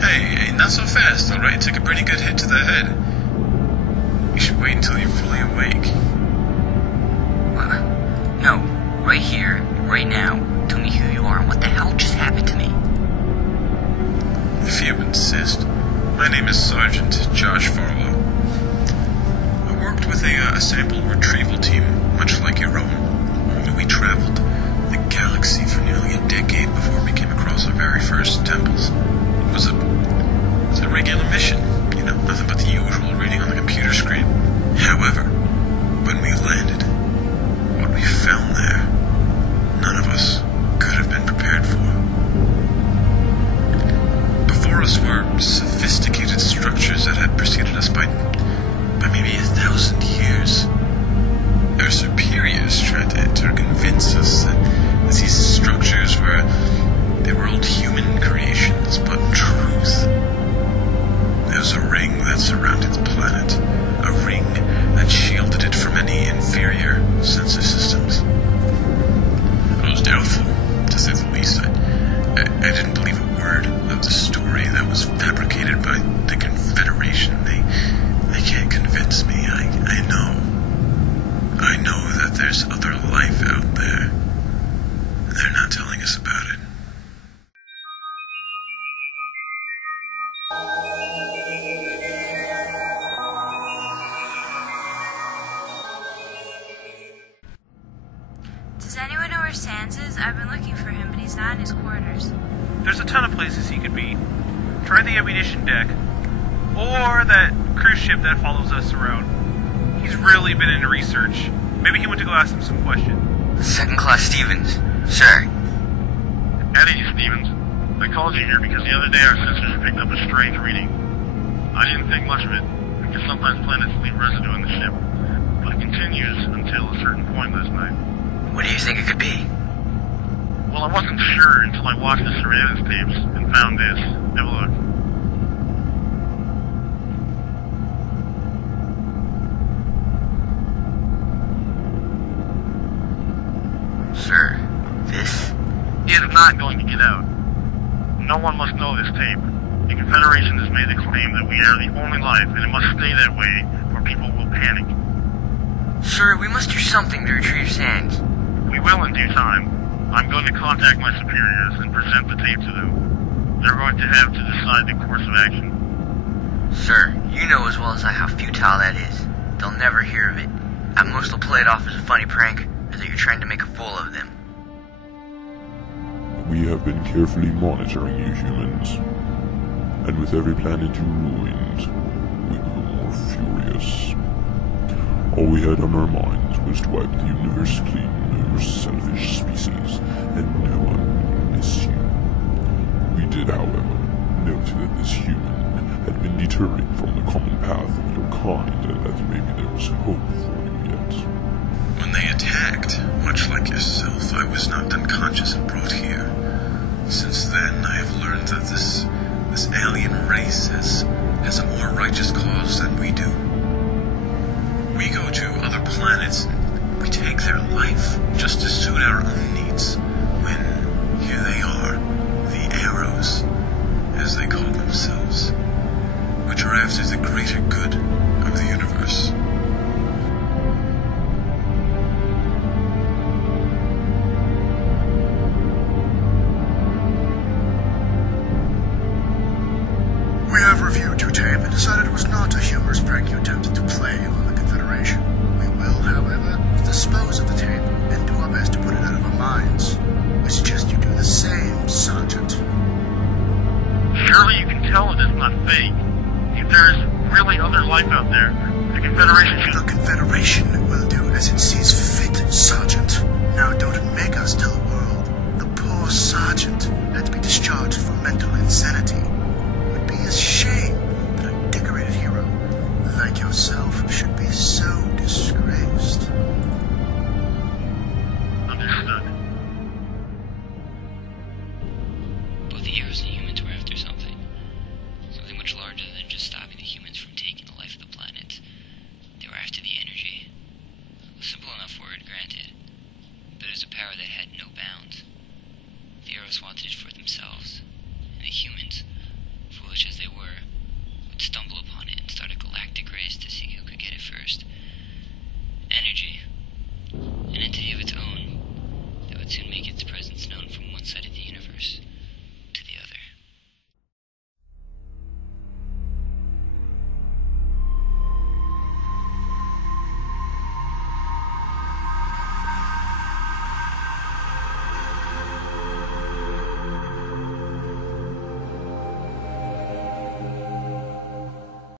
Hey, not so fast, alright? Took a pretty good hit to the head. You should wait until you're fully awake. No, right here, right now. Tell me who you are and what the hell just happened to me. If you insist. My name is Sergeant Josh Farlow. I worked with a sample retrieval team, much like your own. We traveled the galaxy for nearly a decade before we came across our very first temples. It was a regular mission, nothing but the usual reading on the computer screen. However, when we landed, what we found there, none of us could have been prepared for. Before us were sophisticated structures that had preceded us by maybe 1,000 years. Our superiors tried to convince us that these structures were old human creations, but truth. There's a ring that surrounded the planet, a ring that shielded it from any inferior sensor systems. I was doubtful, to say the least. I didn't believe a word of the story that was fabricated by the Confederation. They can't convince me. I know that there's other life out there. They're not telling us about it. Does anyone know where Sans is? I've been looking for him, but he's not in his quarters. There's a ton of places he could be. Try the ammunition deck. Or that cruise ship that follows us around. He's really been into research. Maybe he went to go ask him some questions. Second Class Stevens. Sir. Eddie Stevens. I called you here because the other day our sensors picked up a strange reading. I didn't think much of it, because sometimes planets leave residue in the ship. But it continues until a certain point last night. What do you think it could be? Well, I wasn't sure until I watched the surveillance tapes and found this. Have a look. Sir, this? It is not going to get out. No one must know this tape. The Confederation has made the claim that we are the only life, and it must stay that way, or people will panic. Sir, we must do something to retrieve Sans. We will in due time. I'm going to contact my superiors and present the tape to them. They're going to have to decide the course of action. Sir, you know as well as I how futile that is. They'll never hear of it. At most they'll play it off as a funny prank, or that you're trying to make a fool of them. We have been carefully monitoring you humans, and with every planet you ruined, we grew more furious. All we had on our minds was to wipe the universe clean of your selfish species, and no one would miss you. We did, however, note that this human had been deterring from the common path of your kind, and that maybe there was hope for you yet. When they attacked, much like yourself, I was knocked unconscious and brought here. Since then, I have learned that this alien race has a more righteous cause than we do. We go to other planets and we take their life just to suit our own needs, when here they are, the Aeros, as they call themselves, which are after the greater good of the universe. We have reviewed your tape and decided it was not a humorous prank you attempted to play on the Confederation. We will, however, dispose of the tape and do our best to put it out of our minds. I suggest you do the same, Sergeant. Surely you can tell it is not fake. If there is really other life out there, the Confederation should... The Confederation will do as it sees fit, Sergeant. Now don't make us tell the world. The poor Sergeant had to be discharged for mental insanity.